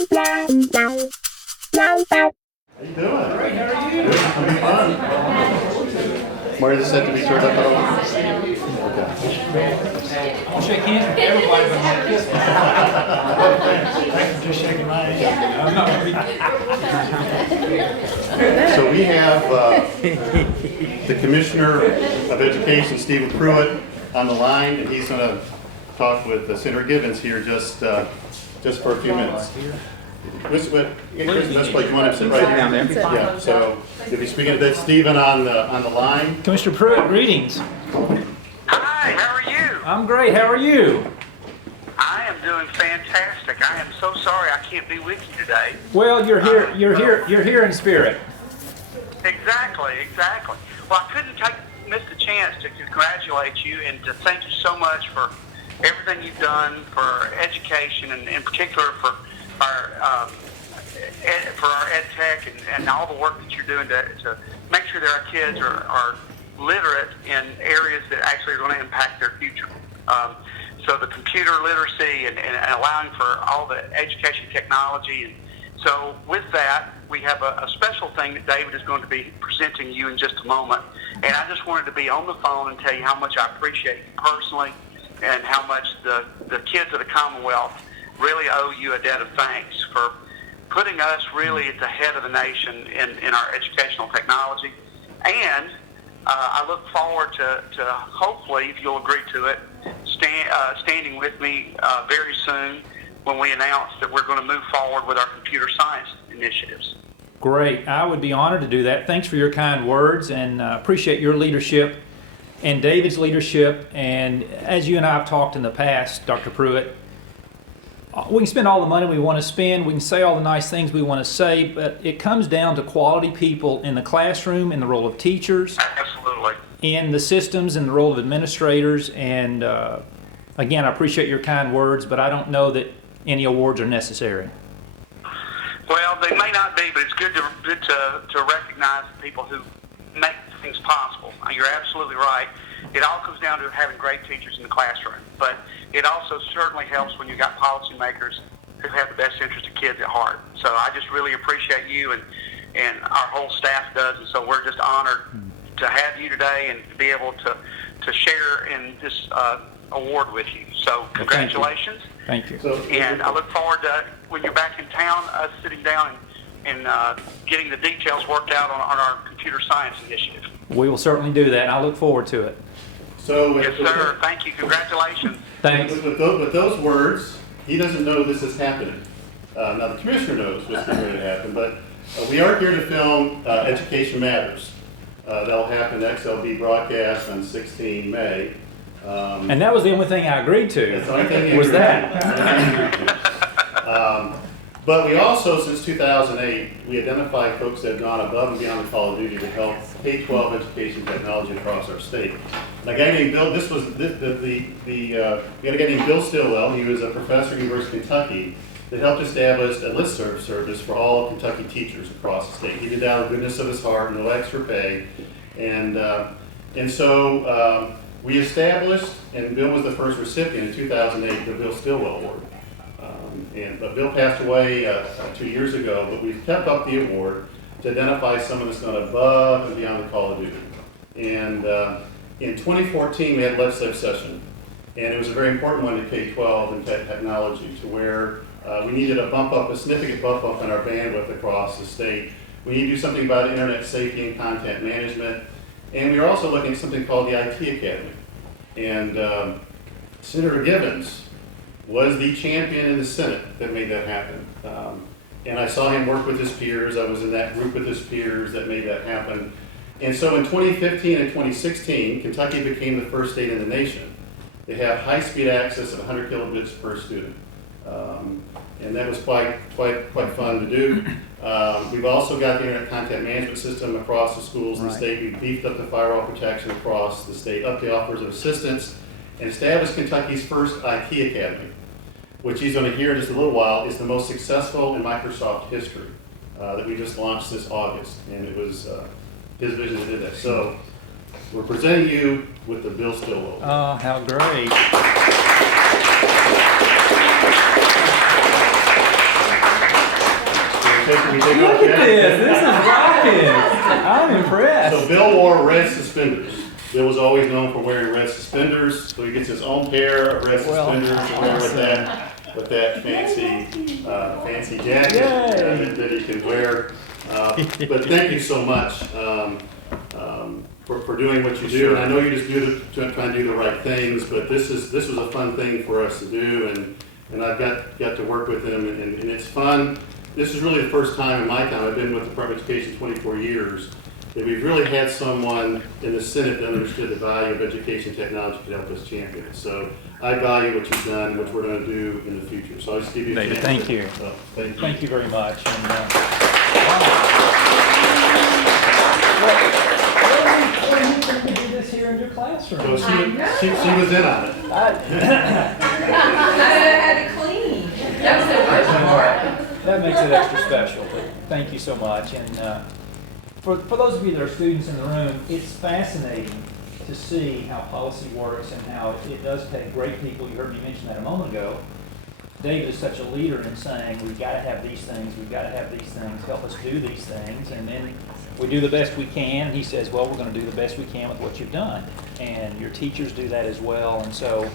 How you doing? Great, how are you? Good. It'll be fun. Where does this have to be turned up at all? Okay. I'll shake hands with everybody but not kiss me. I'm just shaking my hand. I'm not gonna So we have the Commissioner of Education, Stephen Pruitt, on the line, and he's going to talk with Senator Givens here just for a few minutes. Chris, let's play. You want to sit right here? Yeah. So you'll be speaking to Stephen on the line. Commissioner Pruitt, greetings. Hi, how are you? I'm great, how are you? I am doing fantastic. I am so sorry I can't be with you today. Well, you're here in spirit. Exactly. Well, I couldn't miss the chance to congratulate you and to thank you so much for everything you've done for education and in particular for our ed tech and all the work that you're doing to make sure that our kids are literate in areas that actually are going to impact their future. So the computer literacy and allowing for all the education technology. And so with that, we have a special thing that David is going to be presenting you in just a moment. And I just wanted to be on the phone and tell you how much I appreciate you personally and how much the kids of the Commonwealth really owe you a debt of thanks for putting us really at the head of the nation in our educational technology. And I look forward to hopefully, if you'll agree to it, standing with me very soon when we announce that we're going to move forward with our computer science initiatives. Great, I would be honored to do that. Thanks for your kind words and appreciate your leadership and David's leadership. And as you and I have talked in the past, Dr. Pruitt, we can spend all the money we want to spend, we can say all the nice things we want to say, but it comes down to quality people in the classroom, in the role of teachers, Absolutely. in the systems, in the role of administrators. And again, I appreciate your kind words, but I don't know that any awards are necessary. Well, they may not be, but it's good to recognize the people who make things possible. You're absolutely right. It all comes down to having great teachers in the classroom, but it also certainly helps when you've got policymakers who have the best interest of kids at heart. So I just really appreciate you and our whole staff does, and so we're just honored to have you today and to be able to share in this award with you. So congratulations. Thank you. And I look forward to, when you're back in town, us sitting down and getting the details worked out on our computer science initiative. We will certainly do that, and I look forward to it. So Yes, sir. Thank you. Congratulations. Thanks. With those words, he doesn't know this is happening. Now the commissioner knows what's going to happen, but we are here to film Education Matters. That'll happen XLB broadcast on 16 May. And that was the only thing I agreed to. That's the only thing you was agreed that. to. But we also, since 2008, we identify folks that have gone above and beyond the call of duty to help K-12 education technology across our state. And a guy named Bill, we had a guy named Bill Stilwell. He was a professor at the University of Kentucky that helped establish a listserv service for all Kentucky teachers across the state. He did that out of the goodness of his heart, no extra pay. And so we established, and Bill was the first recipient in 2008, the Bill Stilwell Award. But Bill passed away 2 years ago, but we've kept up the award to identify someone that's gone above and beyond the call of duty. And in 2014, we had a legislative session, and it was a very important one to K-12 and technology, to where we needed a significant bump up in our bandwidth across the state. We need to do something about internet safety and content management, and we are also looking at something called the IT Academy. And Senator Givens was the champion in the Senate that made that happen. And I saw him work with his peers. I was in that group with his peers that made that happen. And so in 2015 and 2016, Kentucky became the first state in the nation to have high-speed access of 100 kilobits per student. And that was quite fun to do. We've also got the internet content management system across the schools in the state. We've beefed up the firewall protection across the state, up the offers of assistance, and established Kentucky's first IT Academy, which he's going to hear in just a little while, is the most successful in Microsoft history that we just launched this August. And it was his vision to do that. So we're presenting you with the Bill Stilwell. Oh, how great. We take Look off at jacket. this is rocking. I'm impressed. So Bill wore red suspenders. Bill was always known for wearing red suspenders, so he gets his own pair of red Well, suspenders to wear with that fancy jacket that he can wear. But thank you so much for doing what you do. And I know you just try and do the right things, but this was a fun thing for us to do, and I've got to work with him, and it's fun. This is really the first time in my time, I've been with the Department of Education 24 years, that we've really had someone in the Senate that understood the value of education technology to help us champion it. So I value what you've done, what we're going to do in the future. So I'll just give you a David, chance. thank you. Thank you. Thank you very much. And, what do you think to do this here in your classroom? So she was in on it. I had to clean. That was the worst part. That makes it extra special. But thank you so much. And for those of you that are students in the room, it's fascinating to see how policy works and how it does take great people. You heard me mention that a moment ago. David is such a leader in saying, we've got to have these things, we've got to have these things, help us do these things. And then we do the best we can. And he says, well, we're going to do the best we can with what you've done. And your teachers do that as well. And so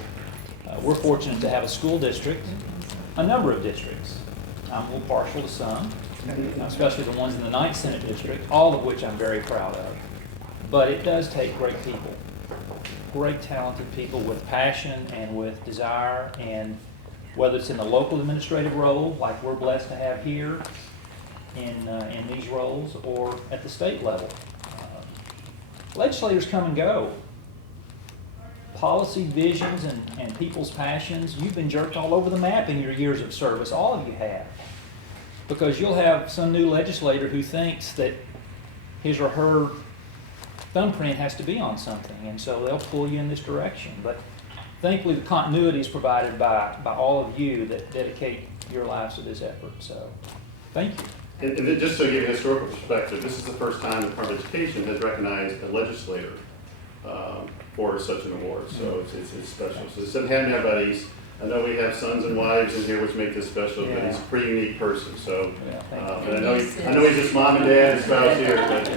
we're fortunate to have a school district, a number of districts. I'm a little partial to some, especially the ones in the 9th Senate District, all of which I'm very proud of. But it does take great people, great talented people with passion and with desire, and whether it's in the local administrative role, like we're blessed to have here in these roles, or at the state level. Legislators come and go. Policy visions and people's passions, you've been jerked all over the map in your years of service, all of you have. Because you'll have some new legislator who thinks that his or her thumbprint has to be on something, and so they'll pull you in this direction. But thankfully the continuity is provided by all of you that dedicate your lives to this effort. So thank you. And just to give you a historical perspective, this is the first time the Department of Education has recognized a legislator for such an award. So it's special. So this doesn't happen to everybody. I know we have sons and wives in here, which make this special, but he's a pretty unique person. So, and I know he's just mom and dad and spouse here, but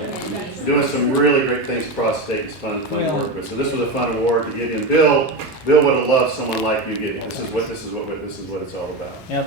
doing some really great things across the state. It's fun to work with. So this was a fun award to give you. And Bill would have loved someone like you getting. This is what it's all about. Now,